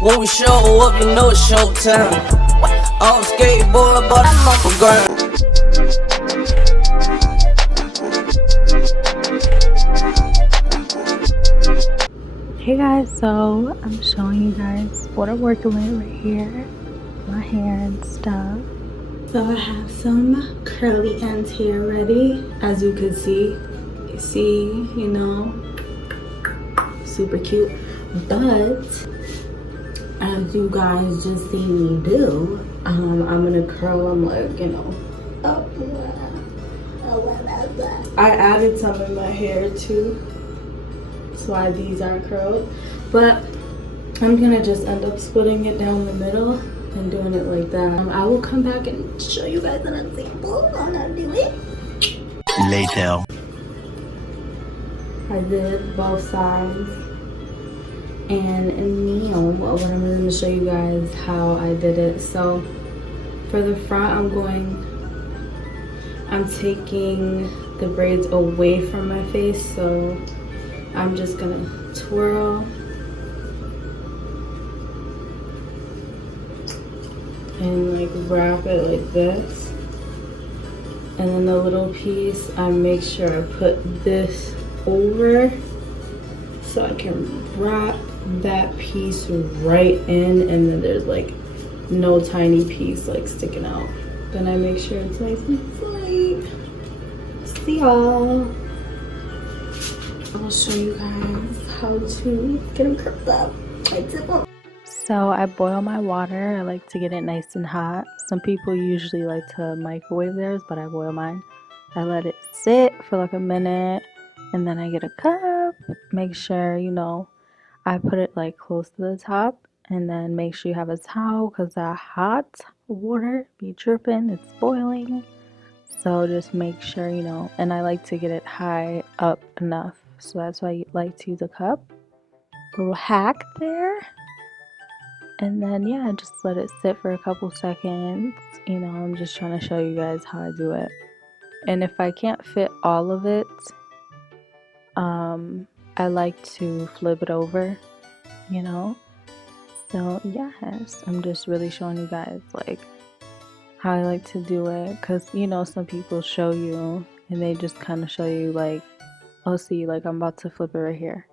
When we show up, you know it's showtime. I'm skateboard, but I'm on the ground. Hey guys, so I'm showing you guys what I'm working with right here, my hair and stuff. So I have some curly ends here ready. As you can see, you know, super cute. But as you guys just seen me do, I'm gonna curl them like, you know, up. I added some in my hair too. That's why these aren't curled, but I'm gonna just end up splitting it down the middle and doing it like that. I will come back and show you guys an example on how to do it later. I did both sides, and now what I'm gonna show you guys how I did it. So for the front, I'm taking the braids away from my face, so I'm just gonna twirl and like wrap it like this, and then the little piece I make sure I put this over so I can wrap that piece right in, and then there's like no tiny piece like sticking out. Then I make sure it's nice and tight. See y'all. I'll show you guys how to get them curled up. I tip them. So I boil my water. I like to get it nice and hot. Some people usually like to microwave theirs, but I boil mine. I let it sit for like a minute, and then I get a cup. Make sure, you know, I put it like close to the top, and then make sure you have a towel because that hot water be dripping. It's boiling. So just make sure, you know, and I like to get it high up enough. So that's why I like to use a cup. Little hack there. And then, yeah, just let it sit for a couple seconds. You know, I'm just trying to show you guys how I do it. And if I can't fit all of it, I like to flip it over, you know. So, yes, I'm just really showing you guys, like, how I like to do it. Because, you know, some people show you and they just kind of show you, like, oh, see, like, I'm about to flip it right here.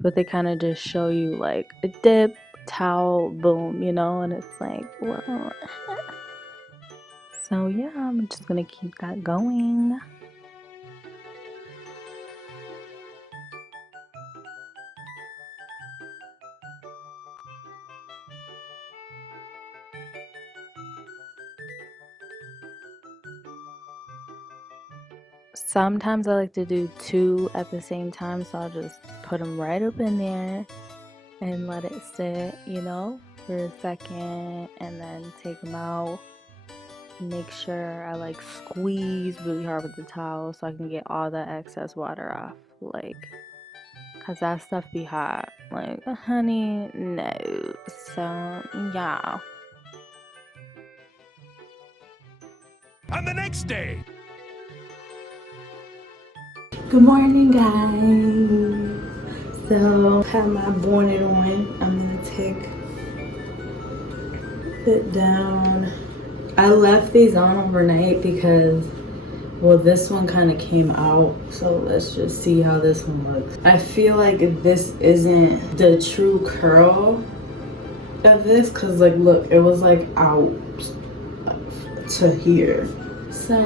But they kind of just show you, like, a dip, towel, boom, you know, and it's like, well. So, yeah, I'm just going to keep that going. Sometimes I like to do two at the same time, so I'll just put them right up in there and let it sit, you know, for a second, and then take them out. Make sure I like squeeze really hard with the towel so I can get all the excess water off, like, cause that stuff be hot, like, honey, no. So yeah. On the next day. Good morning, guys. So I have my bonnet on. I'm gonna take it down. I left these on overnight because, well, this one kind of came out, so let's just see how this one looks. I feel like this isn't the true curl of this, because, like, look, it was like out to here. So,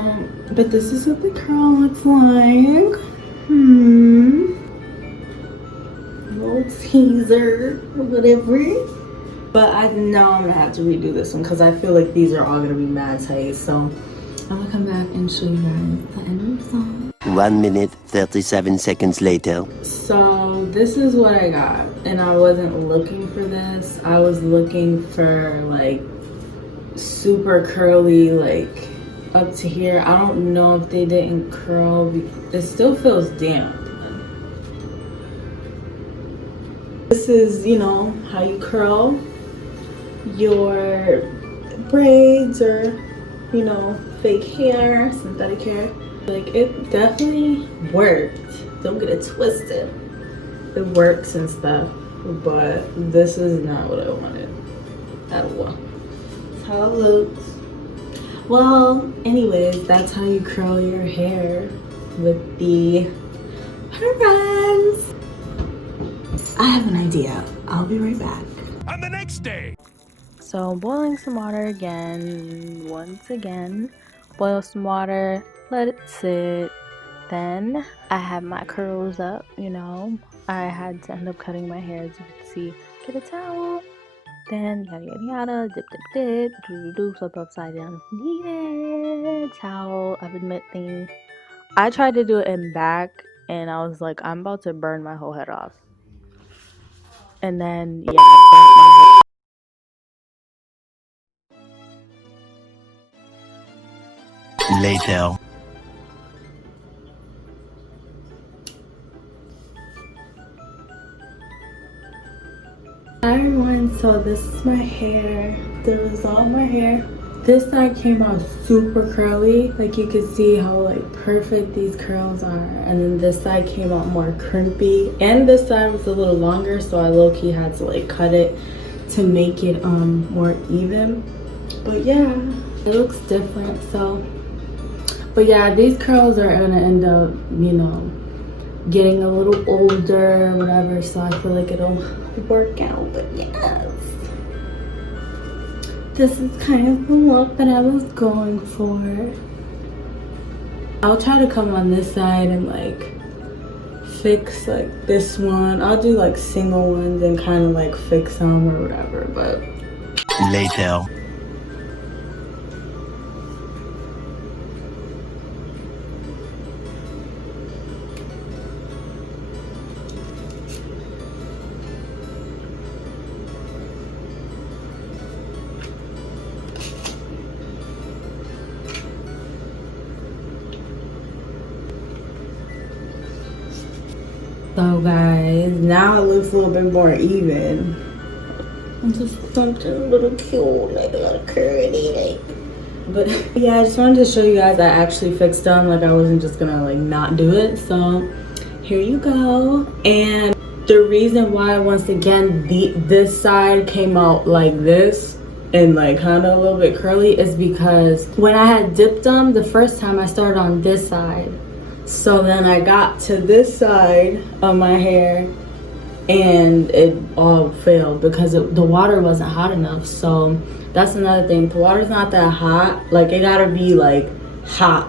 but this is what the curl looks like. Little teaser or whatever. But I know I'm gonna have to redo this one because I feel like these are all gonna be mad tight. So I'm gonna come back and show you guys the end result. 1 minute, 37 seconds later. So this is what I got, and I wasn't looking for this. I was looking for like super curly, like up to here. I don't know if they didn't curl. It still feels damp. This is, you know, how you curl your braids or, you know, fake hair, synthetic hair. Like, it definitely worked. Don't get it twisted. It works and stuff. but this is not what I wanted at all. That's how it looks. Well, anyways, that's how you curl your hair with the hair rods. I have an idea. I'll be right back. On the next day. So boiling some water again, once again. Boil some water, let it sit. Then I have my curls up, you know. I had to end up cutting my hair, as you can see. Get a towel. Then yada yada yada, dip dip dip, do do do, flip upside down if needed. Towel, I've admit thing. I tried to do it in back and I was like, I'm about to burn my whole head off. And then yeah, I burnt my whole Later. Hi everyone, so this is my hair, the result of my hair. This side came out super curly, like you can see how like perfect these curls are, and then this side came out more crimpy, and this side was a little longer, so I low-key had to like cut it to make it more even. But yeah, it looks different. So but yeah, these curls are gonna end up, you know, getting a little older or whatever, so I feel like it'll work out. But yes, this is kind of the look that I was going for. I'll try to come on this side and like fix like this one. I'll do like single ones and kind of like fix them or whatever. But Later. so guys, now it looks a little bit more even. I'm just something a little cute, like a little curly, like. But yeah, I just wanted to show you guys I actually fixed them. Like I wasn't just gonna like not do it. So here you go. And the reason why once again this side came out like this and like kind of a little bit curly is because when I had dipped them the first time, I started on this side. So then I got to this side of my hair and it all failed because the water wasn't hot enough. So that's another thing. The water's not that hot. Like it gotta be like hot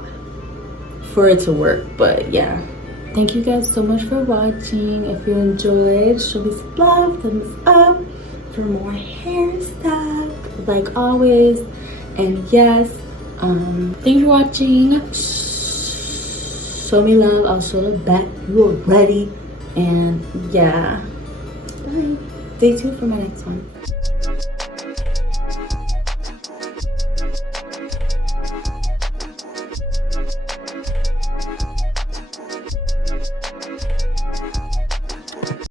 for it to work. But yeah, thank you guys so much for watching. If you enjoyed, show me some love, thumbs up for more hair stuff like always. And yes, thank you for watching. Show me love, I'll show it back. You are ready. And yeah, bye. Stay tuned for my next one.